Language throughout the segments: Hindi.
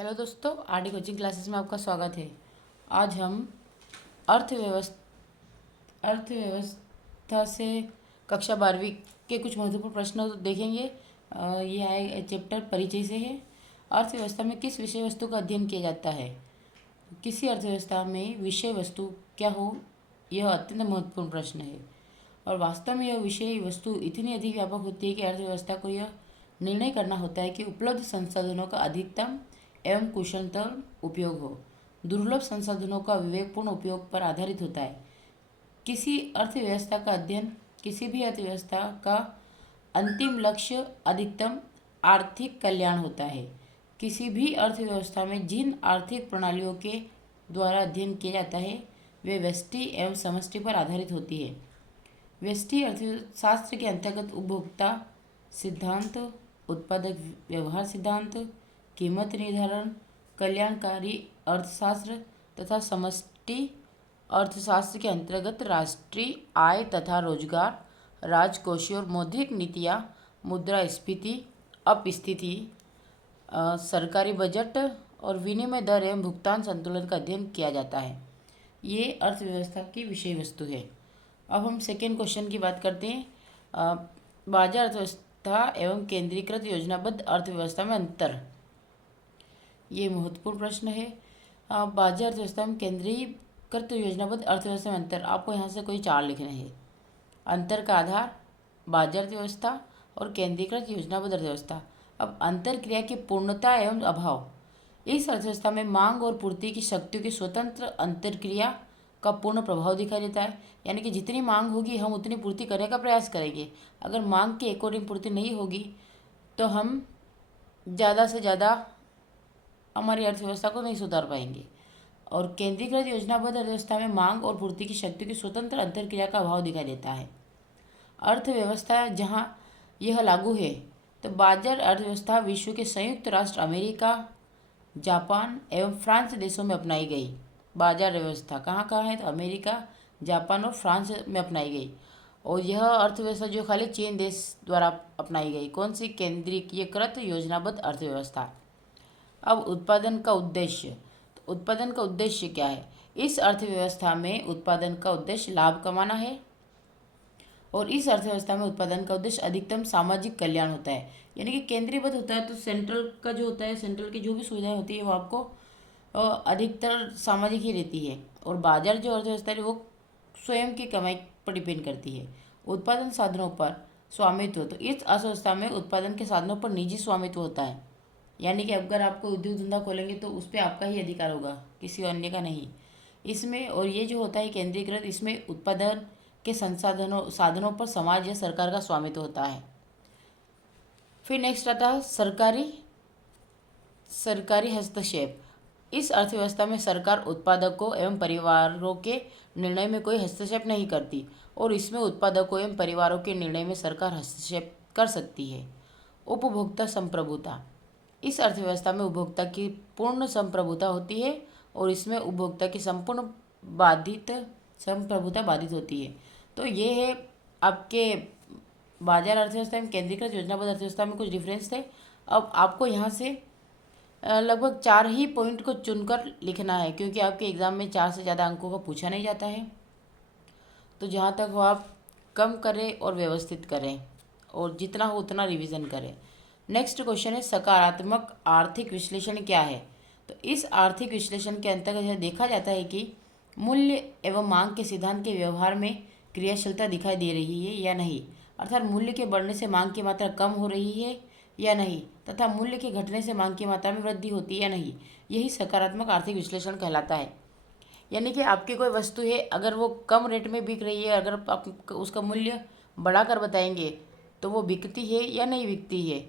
हेलो दोस्तों, आरडी कोचिंग क्लासेस में आपका स्वागत है। आज हम अर्थव्यवस्था से कक्षा 12वीं के कुछ महत्वपूर्ण प्रश्न देखेंगे। यह है चैप्टर परिचय से है। अर्थव्यवस्था में किस विषय वस्तु का अध्ययन किया जाता है? किसी अर्थव्यवस्था में विषय वस्तु क्या हो, यह अत्यंत महत्वपूर्ण प्रश्न है। और वास्तव में यह विषय वस्तु इतनी अधिक व्यापक होती है कि अर्थव्यवस्था को यह निर्णय करना होता है कि उपलब्ध संसाधनों का अधिकतम एवं कुशलतम उपयोग हो। दुर्लभ संसाधनों का विवेकपूर्ण उपयोग पर आधारित होता है। किसी अर्थव्यवस्था का अध्ययन किसी भी अर्थव्यवस्था का अंतिम लक्ष्य अधिकतम आर्थिक कल्याण होता है। किसी भी अर्थव्यवस्था में जिन आर्थिक प्रणालियों के द्वारा अध्ययन किया जाता है वे व्यष्टि एवं समष्टि पर आधारित होती है। व्यष्टि अर्थशास्त्र के अंतर्गत उपभोक्ता सिद्धांत, उत्पादक व्यवहार सिद्धांत, कीमत निर्धारण, कल्याणकारी अर्थशास्त्र तथा समष्टि अर्थशास्त्र के अंतर्गत राष्ट्रीय आय तथा रोजगार, राजकोषीय और मौद्रिक नीतियाँ, मुद्रास्फीति, अपस्फीति, सरकारी बजट और विनिमय दर एवं भुगतान संतुलन का अध्ययन किया जाता है। ये अर्थव्यवस्था की विषय वस्तु है। अब हम सेकेंड क्वेश्चन की बात करते हैं। बाजार अर्थव्यवस्था एवं केंद्रीकृत योजनाबद्ध अर्थव्यवस्था में अंतर। ये महत्वपूर्ण प्रश्न है। बाजार अर्थव्यवस्था में केंद्रीकृत योजनाबद्ध अर्थव्यवस्था में अंतर। आपको यहाँ से कोई चार लिखने हैं। अंतर का आधार बाजार अर्थव्यवस्था और केंद्रीकृत योजनाबद्ध अर्थव्यवस्था। अब अंतर क्रिया की पूर्णता एवं अभाव। इस अर्थव्यवस्था में मांग और पूर्ति की शक्तियों की स्वतंत्र अंतरक्रिया का पूर्ण प्रभाव दिखाई देता है। यानी कि जितनी मांग होगी हम उतनी पूर्ति करने का प्रयास करेंगे। अगर मांग के अकॉर्डिंग पूर्ति नहीं होगी तो हम ज़्यादा से ज़्यादा हमारी अर्थव्यवस्था को नहीं सुधार पाएंगे। और केंद्रीकृत योजनाबद्ध अर्थव्यवस्था में मांग और पूर्ति की शक्ति की स्वतंत्र अंतरक्रिया का अभाव दिखाई देता है। अर्थव्यवस्था जहां यह लागू है तो बाजार अर्थव्यवस्था विश्व के संयुक्त राष्ट्र अमेरिका, जापान एवं फ्रांस देशों में अपनाई गई। बाजार व्यवस्था कहाँ कहाँ है? तो अमेरिका, जापान और फ्रांस में अपनाई गई। और यह अर्थव्यवस्था जो खाली चीन देश द्वारा अपनाई गई। कौन सी? केंद्रीकृत योजनाबद्ध अर्थव्यवस्था। अब उत्पादन का उद्देश्य। तो उत्पादन का उद्देश्य क्या है? इस अर्थव्यवस्था में उत्पादन का उद्देश्य लाभ कमाना है। और इस अर्थव्यवस्था में उत्पादन का उद्देश्य अधिकतम सामाजिक कल्याण होता है। यानी कि केंद्रीयबद्ध होता है तो सेंट्रल का जो होता है, सेंट्रल की जो भी सुविधाएं होती है वो आपको अधिकतर सामाजिक ही रहती है। और बाजार जो अर्थव्यवस्था है वो स्वयं की कमाई पर डिपेंड करती है। उत्पादन साधनों पर स्वामित्व। तो इस अर्थव्यवस्था में उत्पादन के साधनों पर निजी स्वामित्व होता है। यानी कि अगर आपको उद्योग धंधा खोलेंगे तो उस पर आपका ही अधिकार होगा, किसी अन्य का नहीं इसमें। और ये जो होता है केंद्रीकृत, इसमें उत्पादन के साधनों पर समाज या सरकार का स्वामित्व होता है। फिर नेक्स्ट आता है सरकारी हस्तक्षेप। इस अर्थव्यवस्था में सरकार उत्पादकों एवं परिवारों के निर्णय में कोई हस्तक्षेप नहीं करती और इसमें उत्पादकों एवं परिवारों के निर्णय में सरकार हस्तक्षेप कर सकती है। उपभोक्ता संप्रभुता। इस अर्थव्यवस्था में उपभोक्ता की पूर्ण संप्रभुता होती है और इसमें उपभोक्ता की संपूर्ण संप्रभुता बाधित होती है। तो ये है आपके बाजार अर्थव्यवस्था में केंद्रीकृत योजनाबद्ध अर्थव्यवस्था में कुछ डिफरेंस थे। अब आपको यहाँ से लगभग 4 ही पॉइंट को चुनकर लिखना है, क्योंकि आपके एग्ज़ाम में 4 से ज़्यादा अंकों का पूछा नहीं जाता है। तो जहाँ तक हो आप कम करें और व्यवस्थित करें और जितना हो उतना रिवीजन करें। नेक्स्ट क्वेश्चन है सकारात्मक आर्थिक विश्लेषण क्या है? तो इस आर्थिक विश्लेषण के अंतर्गत यह देखा जाता है कि मूल्य एवं मांग के सिद्धांत के व्यवहार में क्रियाशीलता दिखाई दे रही है या नहीं। अर्थात मूल्य के बढ़ने से मांग की मात्रा कम हो रही है या नहीं, तथा मूल्य के घटने से मांग की मात्रा में वृद्धि होती है या नहीं। यही सकारात्मक आर्थिक विश्लेषण कहलाता है। यानी कि आपकी कोई वस्तु है, अगर वो कम रेट में बिक रही है, अगर आप उसका मूल्य बढ़ाकर बताएंगे तो वो बिकती है या नहीं बिकती है।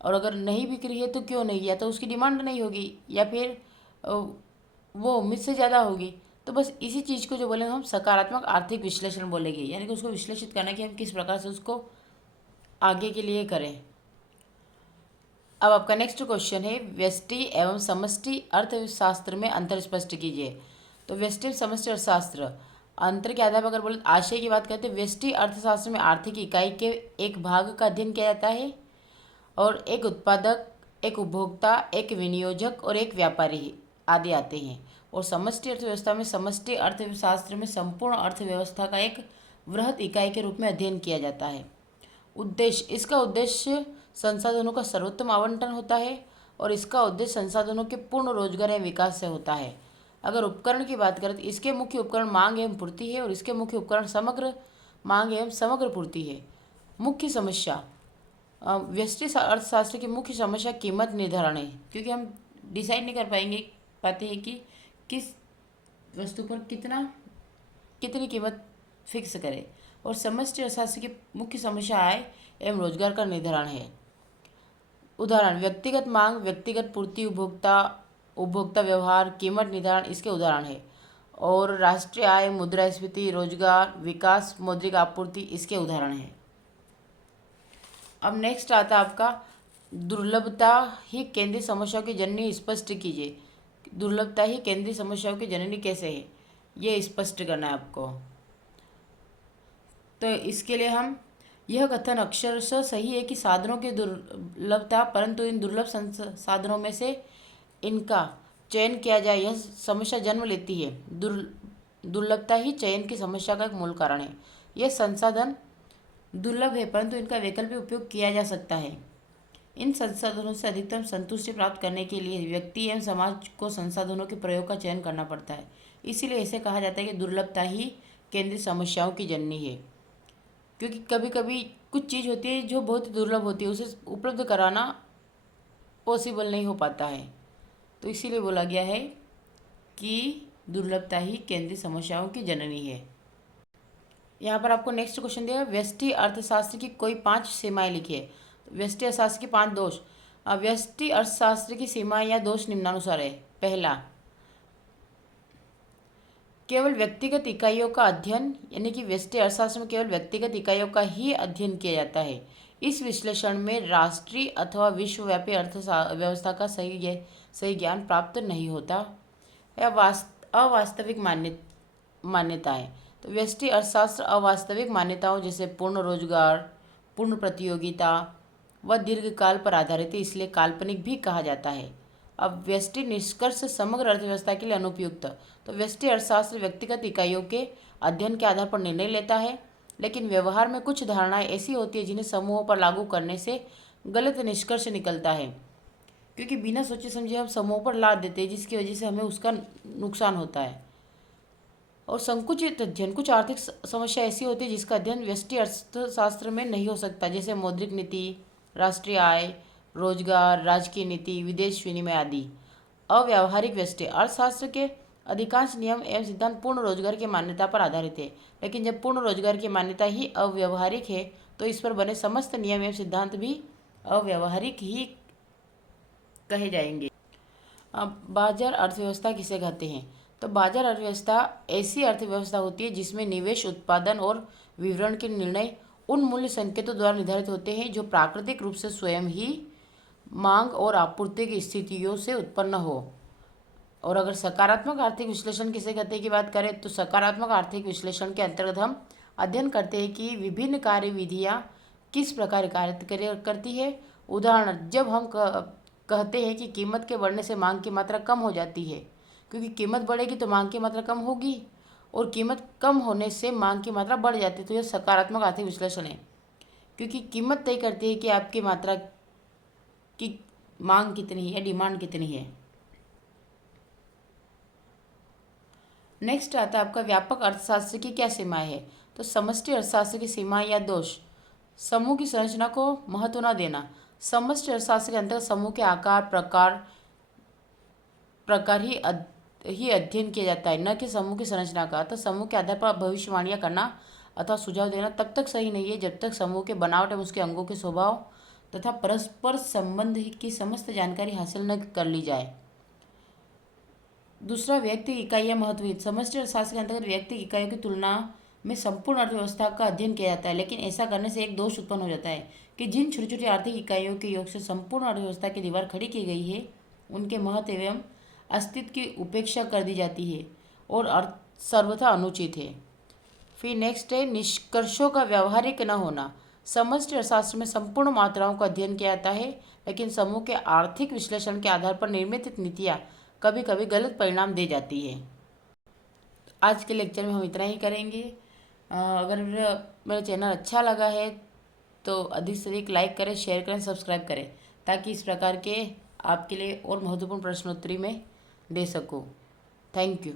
और अगर नहीं बिक रही है तो क्यों नहीं? या तो उसकी डिमांड नहीं होगी या फिर वो उम्मीद से ज़्यादा होगी। तो बस इसी चीज़ को जो बोलेंगे हम सकारात्मक आर्थिक विश्लेषण बोलेंगे। यानी कि उसको विश्लेषित करना कि हम किस प्रकार से उसको आगे के लिए करें। अब आपका नेक्स्ट क्वेश्चन है व्यष्टि एवं समष्टि अर्थशास्त्र में अंतर स्पष्ट कीजिए। तो व्यष्टि समष्टि अर्थशास्त्र अंतर के आधार पर अगर बोले आशय की बात करते हैं, व्यष्टि अर्थशास्त्र में आर्थिक इकाई के एक भाग का अध्ययन किया जाता है और एक उत्पादक एक उपभोक्ता, एक विनियोजक और एक व्यापारी आदि आते हैं। और समष्टि अर्थव्यवस्था में समष्टि अर्थशास्त्र में संपूर्ण अर्थव्यवस्था का एक वृहत इकाई के रूप में अध्ययन किया जाता है। इसका उद्देश्य संसाधनों का सर्वोत्तम आवंटन होता है और इसका उद्देश्य संसाधनों के पूर्ण रोजगार एवं विकास से होता है। अगर उपकरण की बात करें तो इसके मुख्य उपकरण मांग एवं पूर्ति है और इसके मुख्य उपकरण समग्र मांग एवं समग्र पूर्ति है। मुख्य समस्या, व्यष्टि अर्थशास्त्र की मुख्य समस्या कीमत निर्धारण है, क्योंकि हम डिसाइड नहीं कर पाते हैं कि किस वस्तु पर कितनी कीमत फिक्स करें। और समष्टि अर्थशास्त्र की मुख्य समस्या आय एवं रोजगार का निर्धारण है। उदाहरण, व्यक्तिगत मांग, व्यक्तिगत पूर्ति, उपभोक्ता व्यवहार, कीमत निर्धारण इसके उदाहरण है। और राष्ट्रीय आय, मुद्रास्फीति, रोजगार, विकास, मौद्रिक आपूर्ति इसके उदाहरण हैं। अब नेक्स्ट आता है आपका दुर्लभता ही केंद्रीय समस्याओं की जननी स्पष्ट कीजिए। दुर्लभता ही केंद्रीय समस्याओं की जननी कैसे है, ये स्पष्ट करना है आपको। तो इसके लिए हम यह कथन अक्षरशः सही है कि साधनों की दुर्लभता, परंतु इन दुर्लभ साधनों में से इनका चयन किया जाए यह समस्या जन्म लेती है। दुर्लभता ही चयन की समस्या का एक मूल कारण है। यह संसाधन दुर्लभ है परंतु इनका वैकल्पिक उपयोग किया जा सकता है। इन संसाधनों से अधिकतम संतुष्टि प्राप्त करने के लिए व्यक्ति एवं समाज को संसाधनों के प्रयोग का चयन करना पड़ता है। इसीलिए ऐसे कहा जाता है कि दुर्लभता ही केंद्रीय समस्याओं की जननी है, क्योंकि कभी कभी कुछ चीज़ होती है जो बहुत दुर्लभ होती है, उसे उपलब्ध कराना पॉसिबल नहीं हो पाता है। तो इसीलिए बोला गया है कि दुर्लभता ही केंद्रीय समस्याओं की जननी है। यहाँ पर आपको नेक्स्ट क्वेश्चन दिया, व्यष्टि अर्थशास्त्र की कोई 5 सीमाएं लिखिए। व्यष्टि अर्थशास्त्र की 5 दोष। व्यष्टि अर्थशास्त्र की सीमाएं या दोष निम्नानुसार है। पहला, केवल व्यक्तिगत इकाइयों का अध्ययन, यानी कि व्यष्टि अर्थशास्त्र में केवल व्यक्तिगत इकाइयों का ही अध्ययन किया जाता है। इस विश्लेषण में राष्ट्रीय अथवा विश्वव्यापी अर्थव्यवस्था का सही ज्ञान प्राप्त नहीं होता। अवास्तविक मान्यता है। तो व्यष्टि अर्थशास्त्र अवास्तविक मान्यताओं जैसे पूर्ण रोजगार, पूर्ण प्रतियोगिता व दीर्घकाल पर आधारित है, इसलिए काल्पनिक भी कहा जाता है। अब व्यष्टि निष्कर्ष समग्र अर्थव्यवस्था के लिए अनुपयुक्त। तो व्यष्टि अर्थशास्त्र व्यक्तिगत इकाइयों के अध्ययन के आधार पर निर्णय लेता है, लेकिन व्यवहार में कुछ धारणाएं ऐसी होती है जिन्हें समूहों पर लागू करने से गलत निष्कर्ष निकलता है, क्योंकि बिना सोचे समझे हम समूहों पर लाद देते हैं, जिसकी वजह से हमें उसका नुकसान होता है। और संकुचित अध्ययन, कुछ आर्थिक समस्या ऐसी होती है जिसका अध्ययन व्यष्टि अर्थशास्त्र में नहीं हो सकता, जैसे मौद्रिक नीति, राष्ट्रीय आय, रोजगार, राजकीय नीति, विदेश विनिमय आदि। अव्यावहारिक व्यष्टि अर्थशास्त्र के अधिकांश नियम एवं सिद्धांत पूर्ण रोजगार की मान्यता पर आधारित है, लेकिन जब पूर्ण रोजगार की मान्यता ही अव्यावहारिक है तो इस पर बने समस्त नियम एवं सिद्धांत भी अव्यावहारिक ही कहे जाएंगे। अब बाजार अर्थव्यवस्था किसे कहते हैं? तो बाजार अर्थव्यवस्था ऐसी अर्थव्यवस्था होती है जिसमें निवेश, उत्पादन और वितरण के निर्णय उन मूल्य संकेतों द्वारा निर्धारित होते हैं जो प्राकृतिक रूप से स्वयं ही मांग और आपूर्ति की स्थितियों से उत्पन्न हो। और अगर सकारात्मक आर्थिक विश्लेषण किसे कहते हैं की बात करें तो सकारात्मक आर्थिक विश्लेषण के अंतर्गत हम अध्ययन करते हैं कि विभिन्न कार्यविधियाँ किस प्रकार कार्य करती है। उदाहरण, जब हम कहते हैं कि कीमत के बढ़ने से मांग की मात्रा कम हो जाती है, क्योंकि कीमत बढ़ेगी तो मांग की मात्रा कम होगी, और कीमत कम होने से मांग की मात्रा बढ़ जाती है, तो यह सकारात्मक आर्थिक विश्लेषण है, क्योंकि कीमत तय करती है कि आपकी मात्रा की मांग कितनी है, डिमांड कितनी है। नेक्स्ट आता है आपका व्यापक अर्थशास्त्र की क्या सीमाएं है? तो समष्टि अर्थशास्त्र की सीमाएं या दोष। समूह की संरचना को महत्व न देना। समष्टि अर्थशास्त्र के अंतर्गत समूह के आकार, प्रकार ही अध्ययन किया जाता है, न कि समूह की संरचना का। तो समूह के आधार पर भविष्यवाणियां करना अथवा सुझाव देना तब तक सही नहीं है जब तक समूह के बनावट एवं उसके अंगों के स्वभाव तथा परस्पर संबंध की समस्त जानकारी हासिल न कर ली जाए। दूसरा, व्यक्ति इकाइयाँ महत्व। समष्टि अर्थशास्त्र के अंतर्गत व्यक्ति इकाइयों की तुलना में संपूर्ण अर्थव्यवस्था का अध्ययन किया जाता है, लेकिन ऐसा करने से एक दोष उत्पन्न हो जाता है कि जिन छोटी छोटी आर्थिक इकाइयों के योग से संपूर्ण अर्थव्यवस्था की दीवार खड़ी की गई है उनके महत्व एवं अस्तित्व की उपेक्षा कर दी जाती है और अर्थ सर्वथा अनुचित है। फिर नेक्स्ट है निष्कर्षों का व्यावहारिक न होना। समष्टि अर्थशास्त्र में संपूर्ण मात्राओं का अध्ययन किया जाता है, लेकिन समूह के आर्थिक विश्लेषण के आधार पर निर्मित नीतियाँ कभी कभी गलत परिणाम दे जाती है। आज के लेक्चर में हम इतना ही करेंगे। अगर मेरा चैनल अच्छा लगा है तो अधिक से अधिक लाइक करें, शेयर करें, सब्सक्राइब करें, ताकि इस प्रकार के आपके लिए और महत्वपूर्ण प्रश्नोत्तरी में दे सकूं। Thank you.